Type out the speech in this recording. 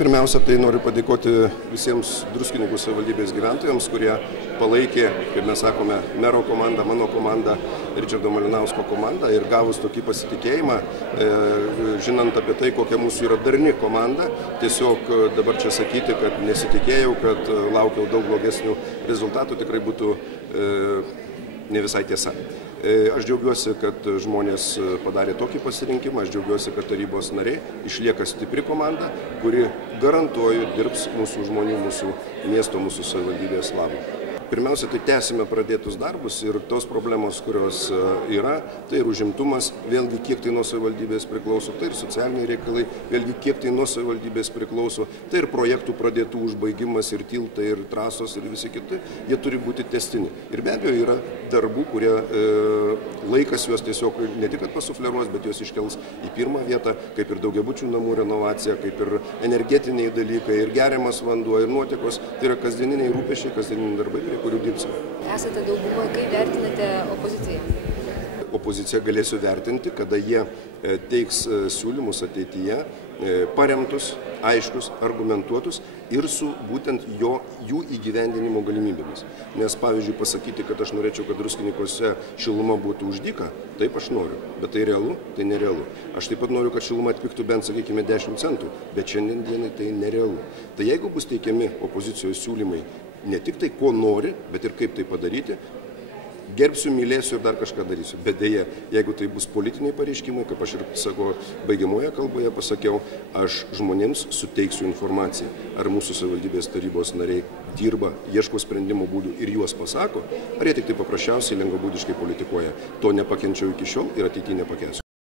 Pirmiausia, tai noriu padėkoti visiems Druskininkų savivaldybės gyventojams, kurie palaikė, kaip mes sakome, mero komandą, mano komandą, Ričardo Malinausko komandą ir gavus tokį pasitikėjimą, žinant apie tai, kokia mūsų yra darni komanda, tiesiog dabar čia sakyti, kad nesitikėjau, kad laukiau daug blogesnių rezultatų, tikrai būtų ne visai tiesa. Aš džiaugiuosi, kad žmonės padarė tokį pasirinkimą, aš džiaugiuosi, kad tarybos nariai išlieka stipri komanda, kuri garantuoju dirbs mūsų žmonių, mūsų miesto, mūsų savivaldybės labui. Pirmiausia, tai tęsime pradėtus darbus ir tos problemos, kurios yra, tai ir užimtumas, vėlgi kiek tai nuo savivaldybės priklauso, tai ir socialiniai reikalai, vėlgi kiek tai nuo savivaldybės priklauso, tai ir projektų pradėtų užbaigimas, ir tiltai, ir trasos, ir visi kiti, jie turi būti tęstini. Ir be abejo yra darbų, kurie laikas juos tiesiog ne tik pasufleruos, bet juos iškels į pirmą vietą, kaip ir daugiabučių namų renovacija, kaip ir energetiniai dalykai, ir geriamas vanduo, ir nuotekos, tai yra kasdieniniai rūpesčiai, kasdieniniai darbai, kurių dirbsime. Esate daugumoje, kaip vertinate opoziciją? Opoziciją galėsiu vertinti, kada jie teiks siūlymus ateityje, paremtus, aiškus, argumentuotus ir su būtent jų įgyvendinimo galimybėmis. Nes, pavyzdžiui, pasakyti, kad aš norėčiau, kad Druskininkuose šiluma būtų už dyką, taip aš noriu, bet tai realu, tai nerealu. Aš taip pat noriu, kad šiluma atpigtų bent, sakykime, 10 centų, bet šiandien dienai tai nerealu. Tai jeigu bus teikiami opozicijos siūlymai ne tik tai, ko nori, bet ir kaip tai padaryti, gerbsiu, mylėsiu ir dar kažką darysiu. Bet dėja, jeigu tai bus politiniai pareiškimai, kaip aš ir sako baigiamoje kalboje pasakiau, aš žmonėms suteiksiu informaciją, ar mūsų savivaldybės tarybos nariai dirba, ieško sprendimo būdų ir juos pasako, ar jie tik tai paprasčiausiai lengvabūdiškai politikuoja. To nepakenčiau iki šiol ir ateityje nepakęsiu.